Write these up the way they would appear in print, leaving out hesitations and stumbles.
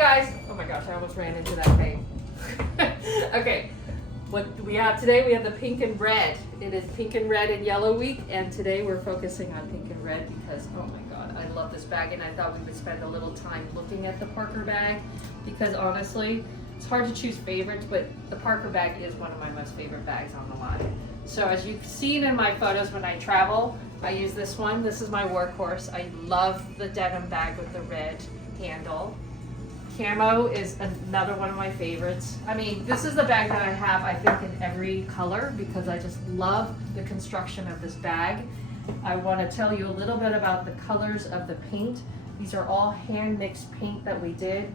guys. Oh my gosh, I almost ran into that thing. Okay, what do we have today? We have the pink and red. It is pink and red and yellow week, and today we're focusing on pink and red because, oh my god, I love this bag, and I thought we would spend a little time looking at the Parker bag because honestly, it's hard to choose favorites, but the Parker bag is one of my most favorite bags on the line. So as you've seen in my photos when I travel, I use this one. This is my workhorse. I love the denim bag with the red handle. Camo is another one of my favorites. I mean, this is the bag that I have, I think, in every color because I just love the construction of this bag. I want to tell you a little bit about the colors of the paint. These are all hand mixed paint that we did.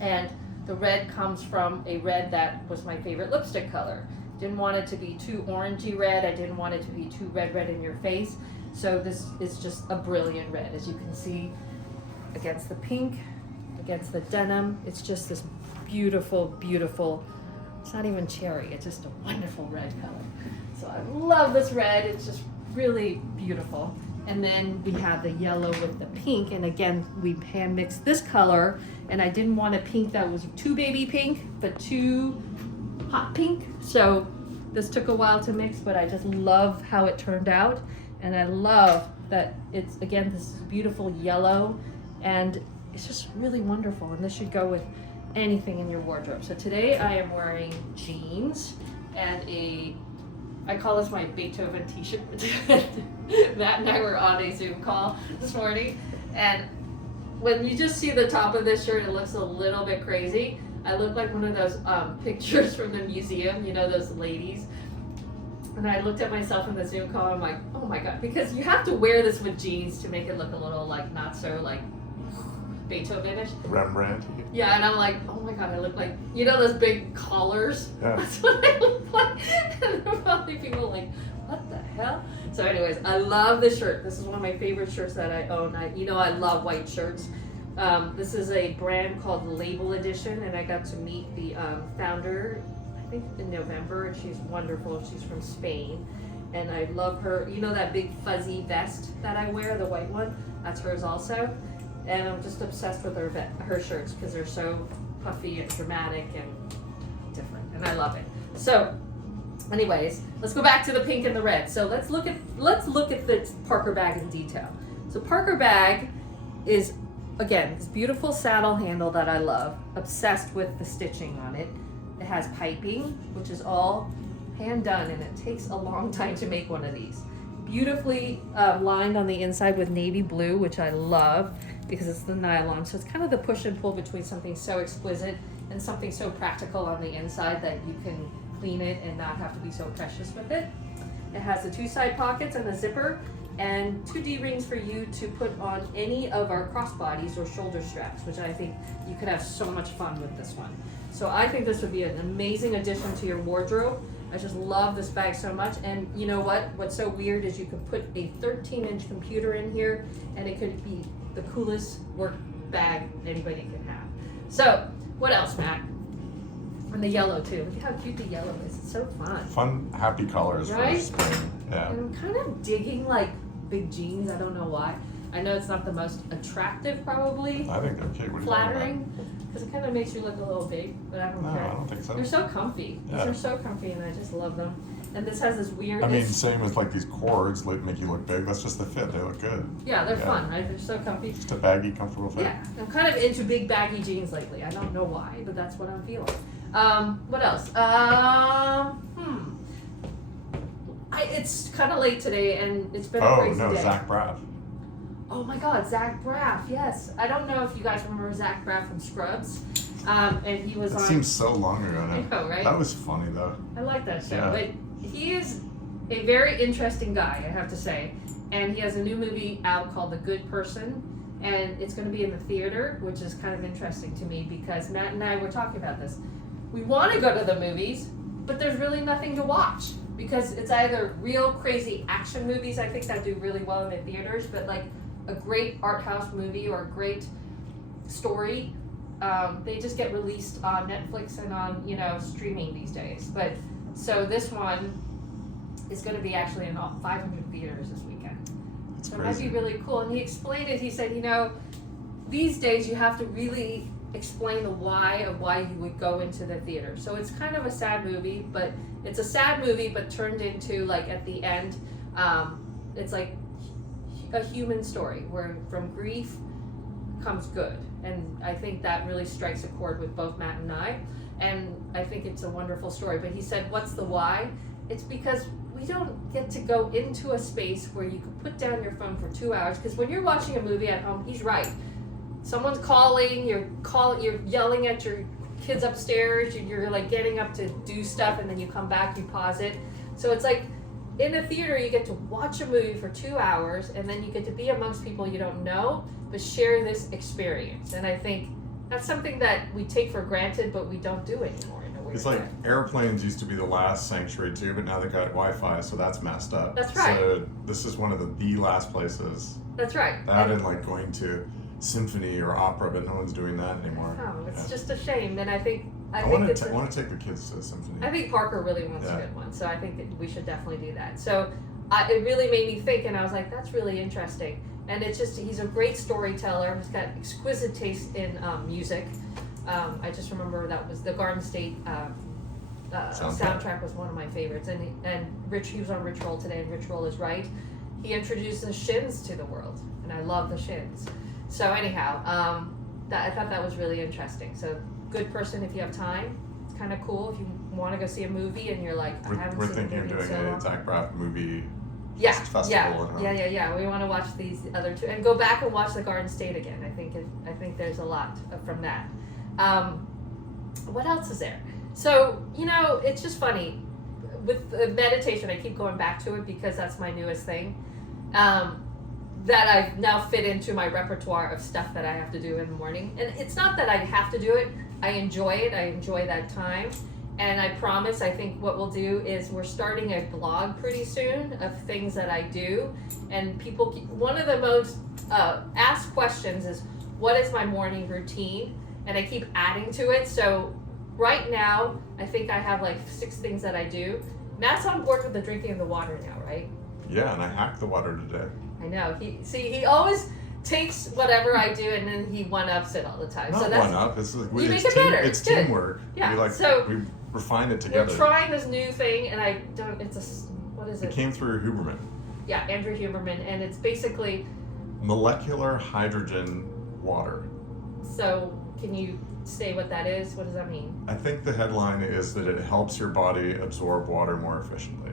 And the red comes from a red that was my favorite lipstick color. Didn't want it to be too orangey red. I didn't want it to be too red in your face. So this is just a brilliant red, as you can see, against the pink, against the denim. It's just this beautiful, beautiful, it's not even cherry, it's just a wonderful red color. So I love this red, it's just really beautiful. And then we have the yellow with the pink, and again, we hand mixed this color, and I didn't want a pink that was too baby pink, but too hot pink. So this took a while to mix, but I just love how it turned out. And I love that it's, again, this beautiful yellow, and it's just really wonderful. And this should go with anything in your wardrobe. So today I am wearing jeans and I call this my Beethoven t-shirt. Matt and I were on a Zoom call this morning, and when you just see the top of this shirt, it looks a little bit crazy. I look like one of those pictures from the museum, you know, those ladies. And I looked at myself in the Zoom call, I'm like, oh my god, because you have to wear this with jeans to make it look a little like not so like Beethovenish. Rembrandt. Yeah, and I'm like, oh my god, I look like, you know those big collars? Yeah. That's what I look like. And there are probably people like, what the hell? So anyways, I love this shirt. This is one of my favorite shirts that I own. I love white shirts. This is a brand called Label Edition, and I got to meet the founder, I think in November, and she's wonderful. She's from Spain, and I love her. You know that big fuzzy vest that I wear, the white one? That's hers also. And I'm just obsessed with her shirts because they're so puffy and dramatic and different, and I love it. So anyways, let's go back to the pink and the red. So let's look at the Parker bag in detail. So Parker bag is, again, this beautiful saddle handle that I love. Obsessed with the stitching on it. It has piping, which is all hand done, and it takes a long time to make one of these. Beautifully lined on the inside with navy blue, which I love because it's the nylon. So it's kind of the push and pull between something so exquisite and something so practical on the inside that you can clean it and not have to be so precious with it. It has the 2 side pockets and a zipper, and 2 D-rings for you to put on any of our crossbodies or shoulder straps, which I think you could have so much fun with this one. So I think this would be an amazing addition to your wardrobe. I just love this bag so much. And you know what? What's so weird is you could put a 13-inch computer in here, and it could be the coolest work bag anybody can have. So what else, Matt? And the yellow too. Look at how cute the yellow is. It's so fun. Fun, happy colors Right? for spring. Yeah. And I'm kind of digging like big jeans. I don't know why. I know it's not the most attractive, probably. I think they're cute. What are you talking Flattering, because it kind of makes you look a little big, but I don't about? No, care. I don't think so. They're so comfy. Yeah. These are so comfy, and I just love them. And this has this weird. I mean, same with like these cords, like make you look big. That's just the fit. They look good. Yeah, they're Yeah. fun, right? They're so comfy. Just a baggy, comfortable fit. Yeah, I'm kind of into big baggy jeans lately. I don't know why, but that's what I'm feeling. What else? It's kind of late today, and it's been a Oh crazy no, day. Zach Braff. Oh my God, Zach Braff. Yes, I don't know if you guys remember Zach Braff from Scrubs, and he was It on. seems so long ago now. I know, right? That was funny though. I like that show, Yeah. but he is a very interesting guy, I have to say. And he has a new movie out called The Good Person, and it's going to be in the theater, which is kind of interesting to me because Matt and I were talking about this. We want to go to the movies, but there's really nothing to watch because it's either real crazy action movies, I think, that do really well in the theaters, but like a great art house movie or a great story, they just get released on Netflix and on, streaming these days. But so this one is going to be actually in all 500 theaters this weekend. It's So it might crazy. be really cool. And he explained it. He said, these days you have to really explain the why of why you would go into the theater. So it's kind of a sad movie, but it's a sad movie, but turned into, like, at the end, it's like a human story where from grief comes good. And I think that really strikes a chord with both Matt and I. And I think it's a wonderful story. But he said, what's the why? It's because we don't get to go into a space where you can put down your phone for 2 hours. Because when you're watching a movie at home, he's right. Someone's calling, you're yelling at your kids upstairs, you're like getting up to do stuff, and then you come back, you pause it. So it's like in the theater, you get to watch a movie for 2 hours, and then you get to be amongst people you don't know, but share this experience. And I think that's something that we take for granted, but we don't do anymore. It's like airplanes used to be the last sanctuary too, but now they got Wi-Fi, so that's messed up. That's right. So this is one of the last places. That's right. That and like going to symphony or opera, but no one's doing that anymore. No, it's just a shame. And I want to take the kids to the symphony. I think Parker really wants a good one, so I think that we should definitely do that. So it really made me think, and I was like, that's really interesting. And it's just, he's a great storyteller. He's got exquisite taste in music. I just remember that was the Garden State soundtrack was one of my favorites. And he was on Rich Roll today, and Rich Roll is right. He introduced the Shins to the world, and I love the Shins. So anyhow, I thought that was really interesting. So good person if you have time. It's kind of cool if you want to go see a movie and you're like, I haven't seen a movie. We're thinking of doing a Zach Braff movie festival. Yeah. We want to watch these other two and go back and watch the Garden State again. I think there's a lot from that. What else is there? So, it's just funny. With meditation, I keep going back to it because that's my newest thing. That I've now fit into my repertoire of stuff that I have to do in the morning. And it's not that I have to do it. I enjoy it. I enjoy that time. And I promise, I think what we'll do is we're starting a blog pretty soon of things that I do. And people, one of the most asked questions is, what is my morning routine? And I keep adding to it. So right now, I think I have like 6 things that I do. Matt's on board with the drinking of the water now, right? Yeah, and I hacked the water today. I know. He always takes whatever I do and then he one-ups it all the time. Not so that's one-up. It's like you make it better. It's good. Teamwork. Yeah. We refine it together. We're trying this new thing, and what is it? It came through Huberman. Yeah, Andrew Huberman, and it's basically molecular hydrogen water. So can you say what that is? What does that mean? I think the headline is that it helps your body absorb water more efficiently,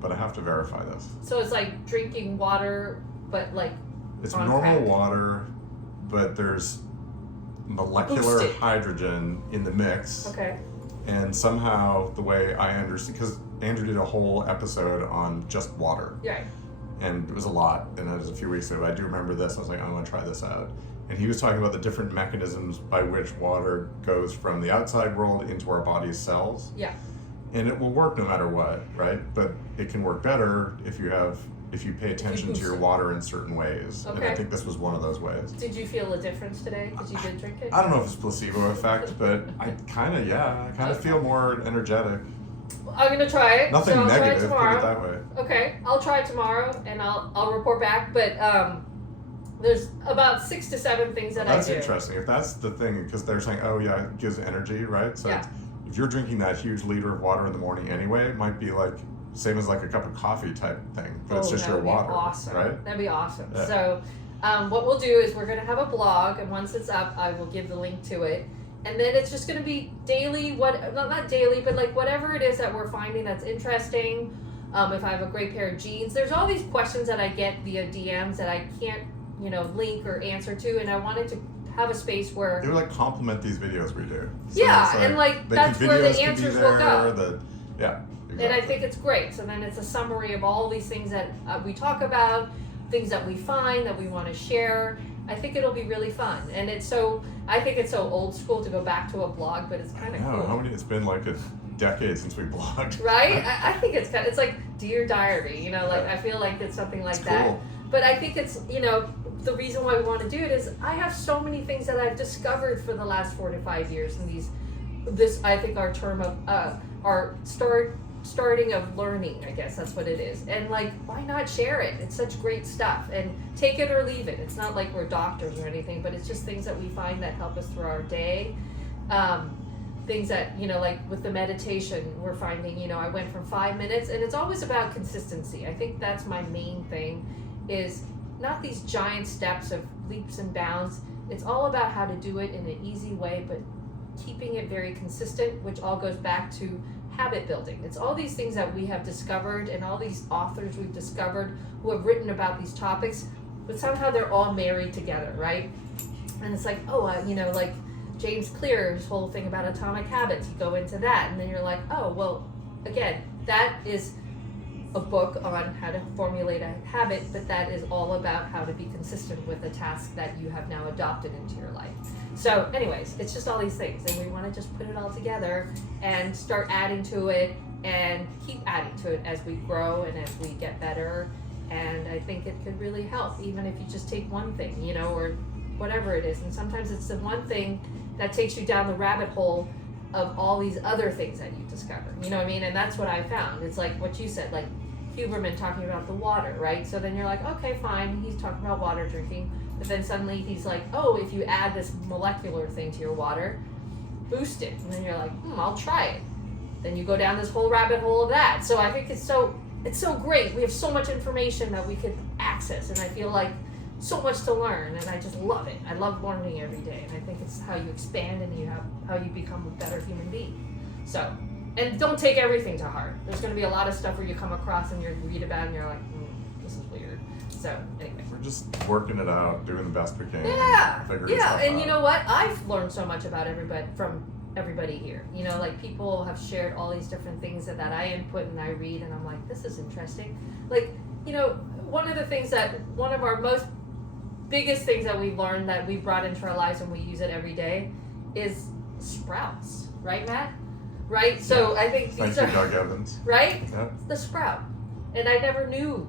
but I have to verify this. So it's like drinking water, but like it's normal water, but there's molecular hydrogen in the mix. Okay. And somehow the way I understand, because Andrew did a whole episode on just water. Right. And it was a lot, and it was a few weeks ago. I do remember this. I was like, I'm going to try this out. And he was talking about the different mechanisms by which water goes from the outside world into our body's cells. Yeah. And it will work no matter what, right? But it can work better if you pay attention to your water in certain ways. Okay. And I think this was one of those ways. Did you feel a difference today because you did drink it? I don't know if it's placebo effect, but I kind of feel more energetic. I'm going to try it. Nothing so I'll negative, try it tomorrow. put it that way. Okay, I'll try it tomorrow and I'll report back. But there's about 6 to 7 things that I do. That's interesting. If that's the thing, because they're saying, oh yeah, it gives energy, right? So if you're drinking that huge liter of water in the morning anyway, it might be like same as like a cup of coffee type thing, but it's just your water, awesome. right? That'd be awesome. Yeah. So what we'll do is we're going to have a blog, and once it's up, I will give the link to it. And then it's just going to be daily, not daily, but like whatever it is that we're finding that's interesting. If I have a great pair of jeans, there's all these questions that I get via DMs that I can't, link or answer to, and I wanted to have a space where it would like complement these videos we do. So and like that's where the answers will go. Exactly. And I think it's great. So then it's a summary of all these things that we talk about, things that we find that we want to share. I think it'll be really fun. And I think it's so old school to go back to a blog, but it's kind of cool. It's been like a decade since we blogged. Right? I think it's like Dear Diary, I feel like it's something like that. Cool. But I think it's, the reason why we want to do it is I have so many things that I've discovered for the last 4 to 5 years. And this, I think our term of, our start starting of learning, I guess that's what it is. And like, why not share it? It's such great stuff. And take it or leave it. It's not like we're doctors or anything, but it's just things that we find that help us through our day. Things that, you know, like with the meditation, we're finding, you know, I went from 5 minutes, and it's always about consistency. I think that's my main thing, is not these giant steps of leaps and bounds. It's all about how to do it in an easy way, but keeping it very consistent, which all goes back to habit building. It's all these things that we have discovered, and all these authors we've discovered who have written about these topics, but somehow they're all married together, right? And it's like, you know, like James Clear's whole thing about atomic habits, you go into that, and then you're like, oh, well, again, that is a book on how to formulate a habit, but that is all about how to be consistent with a task that you have now adopted into your life. So anyways, it's just all these things, and we want to just put it all together and start adding to it and keep adding to it as we grow and as we get better. And I think it could really help, even if you just take one thing, you know, or whatever it is. And sometimes it's the one thing that takes you down the rabbit hole of all these other things that you discover, you know what I mean? And that's what I found. It's like what you said, like Huberman talking about the water, right? So then you're like, okay, fine, he's talking about water drinking, but then suddenly he's like, oh, if you add this molecular thing to your water, boost it. And then you're like, I'll try it. Then you go down this whole rabbit hole of that. So I think it's so great. We have so much information that we could access, and I feel like so much to learn, and I just love it. I love learning every day, and I think it's how you expand and how you become a better human being. So, and don't take everything to heart. There's going to be a lot of stuff where you come across and you read about it and you're like, this is weird. So anyway, we're just working it out, doing the best we can. Figuring stuff and out. You know what? I've learned so much about everybody here. You know, like people have shared all these different things that I input and I read, and I'm like, this is interesting. Like, you know, one of our biggest things that we've learned that we brought into our lives and we use it every day is sprouts, right, Matt? Right? So I think Thank you, Doug Evans. Right? Yeah. The sprout. And I never knew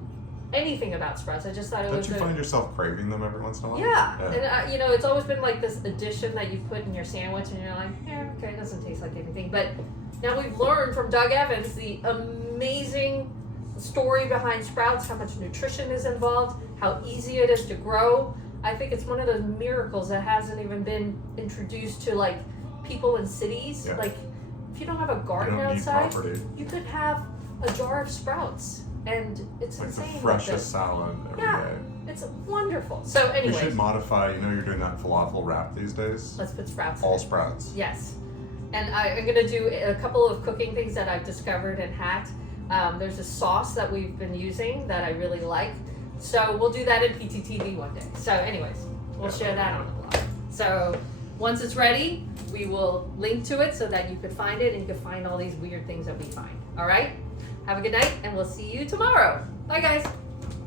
anything about sprouts. I just thought it was. Don't you find yourself craving them every once in a while? Yeah. And you know, it's always been like this addition that you put in your sandwich, and you're like, yeah, okay, it doesn't taste like anything. But now we've learned from Doug Evans the amazing story behind sprouts, how much nutrition is involved, how easy it is to grow. I think it's one of those miracles that hasn't even been introduced to like people in cities. Yeah. Like if you don't have a garden outside, you could have a jar of sprouts, and it's like insane. The freshest salad every day. It's wonderful. So anyway, we should modify. You know, you're doing that falafel wrap these days. Let's put sprouts. All sprouts. Yes, and I'm going to do a couple of cooking things that I've discovered and hacked. There's a sauce that we've been using that I really like. So we'll do that in PTTV one day. So anyways, we'll share that on the blog. So once it's ready, we will link to it so that you could find it and you can find all these weird things that we find. All right? Have a good night, and we'll see you tomorrow. Bye, guys.